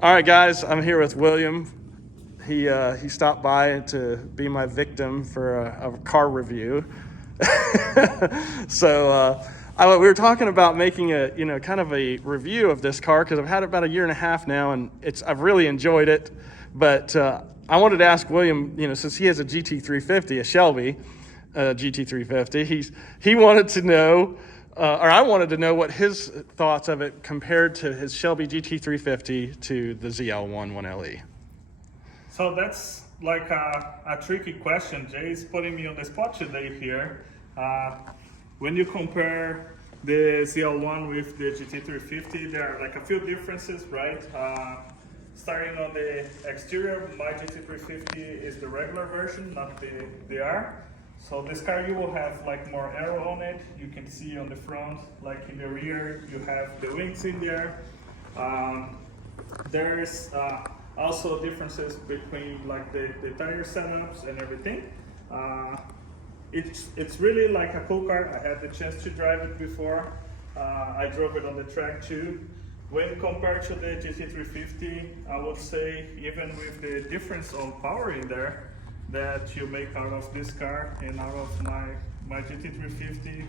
All right, guys, I'm here with William. He stopped by to be my victim for a car review. So we were talking about making a kind of a review of this car because I've had it about a year and a half now, and I've really enjoyed it. But I wanted to ask William, since he has a GT350, a Shelby GT350, he wanted to know. Or I wanted to know what his thoughts of it compared to his Shelby GT350 to the ZL1 1LE. So that's like a tricky question. Jay's putting me on the spot today here. When you compare the ZL1 with the GT350, there are like a few differences, right? Starting on the exterior, my GT350 is the regular version, not the R. So this car, you will have like more aero on it. You can see on the front, like in the rear, you have the wings in there. There's also differences between like the tire setups and everything. It's really like a cool car. I had the chance to drive it before. I drove it on the track too. When compared to the GT350, I would say even with the difference on power in there, that you make out of this car and out of my GT350,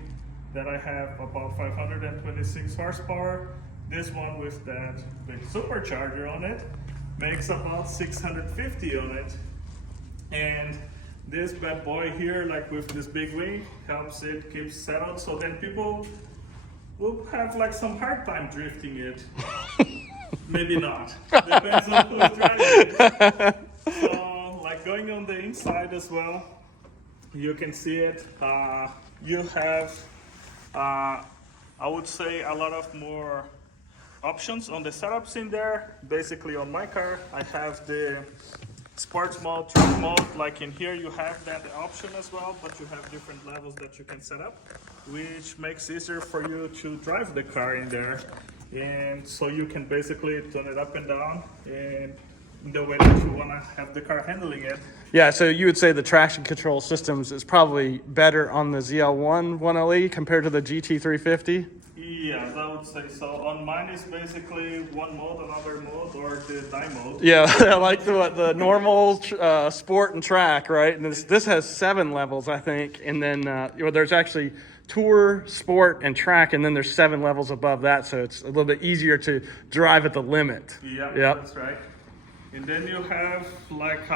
that I have about 526 horsepower. This one with that big supercharger on it makes about 650 on it. And this bad boy here, like with this big wing, helps it keep settled, so then people will have like some hard time drifting it. Maybe not, depends on who's driving it. So, going on the inside as well, you can see it. You have, I would say, a lot of more options on the setups in there. Basically, on my car, I have the sports mode, truck mode. Like in here, you have that option as well, but you have different levels that you can set up, which makes it easier for you to drive the car in there. And so you can basically turn it up and down and the way that you want to have the car handling it. Yeah, so you would say the traction control systems is probably better on the ZL1 1LE compared to the GT350? Yes, I would say so. On mine is basically one mode, another mode, or the die mode. Yeah, I like the normal sport and track, right? And this has 7 levels, I think, and then there's actually tour, sport, and track, and then there's 7 levels above that, so it's a little bit easier to drive at the limit. Yeah, yep. That's right. And then you have like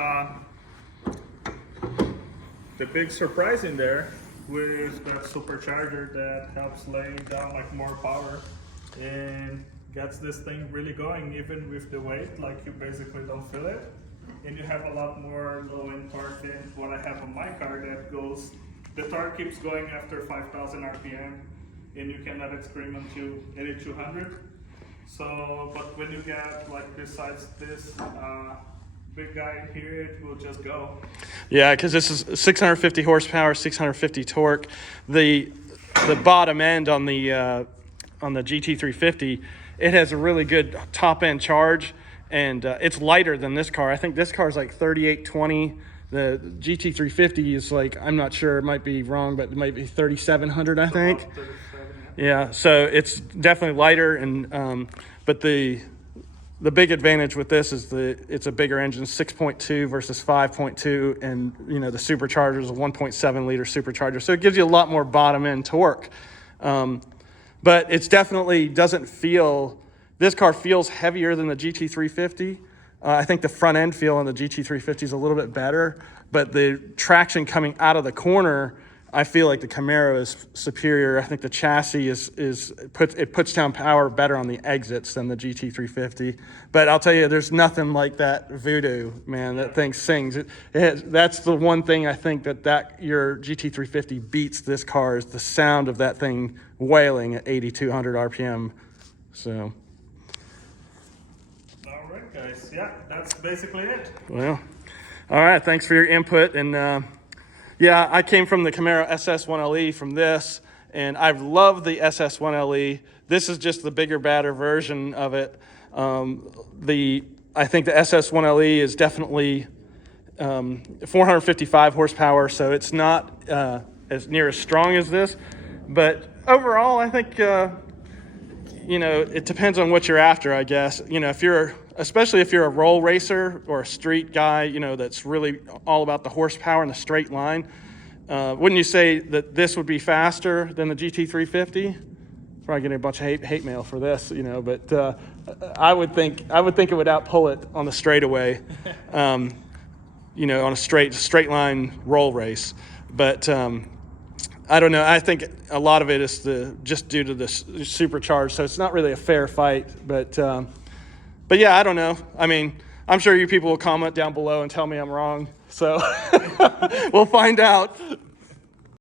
the big surprise in there with that supercharger that helps laying down like more power and gets this thing really going even with the weight, like you basically don't feel it. And you have a lot more low end torque than what I have on my car that goes, the torque keeps going after 5,000 RPM and you can let it scream until 8,200. So, but when you get like besides this big guy in here, it will just go. Yeah, because this is 650 horsepower, 650 torque. The bottom end on the GT350, it has a really good top end charge, and it's lighter than this car. I think this car is like 3820. The GT350 is like, I'm not sure, it might be wrong, but it might be 3,700, I think. Yeah, so it's definitely lighter, and but the big advantage with this is it's a bigger engine, 6.2 versus 5.2, and the supercharger is a 1.7 liter supercharger, so it gives you a lot more bottom end torque. But it's definitely doesn't feel. This car feels heavier than the GT350. I think the front end feel on the GT350 is a little bit better, but the traction coming out of the corner, I feel like the Camaro is superior. I think the chassis it puts down power better on the exits than the GT350. But I'll tell you, there's nothing like that Voodoo, man. That thing sings. That's the one thing I think that your GT350 beats this car is the sound of that thing wailing at 8,200 RPM. So. All right, guys. Yeah, that's basically it. Well, all right. Thanks for your input. And yeah, I came from the Camaro SS1LE from this, and I've loved the SS1LE. This is just the bigger, badder version of it. I think the SS1LE is definitely 455 horsepower, so it's not as near as strong as this. But overall, I think, it depends on what you're after, I guess. If you're especially if you're a roll racer or a street guy, you know, that's really all about the horsepower and the straight line. Wouldn't you say that this would be faster than the GT350? Probably getting a bunch of hate mail for this, you know, but I would think it would outpull it on the straightaway, you know, on a straight line roll race. But I don't know. I think a lot of it is just due to the supercharged, so it's not really a fair fight. But yeah, I don't know. I mean, I'm sure you people will comment down below and tell me I'm wrong. So we'll find out.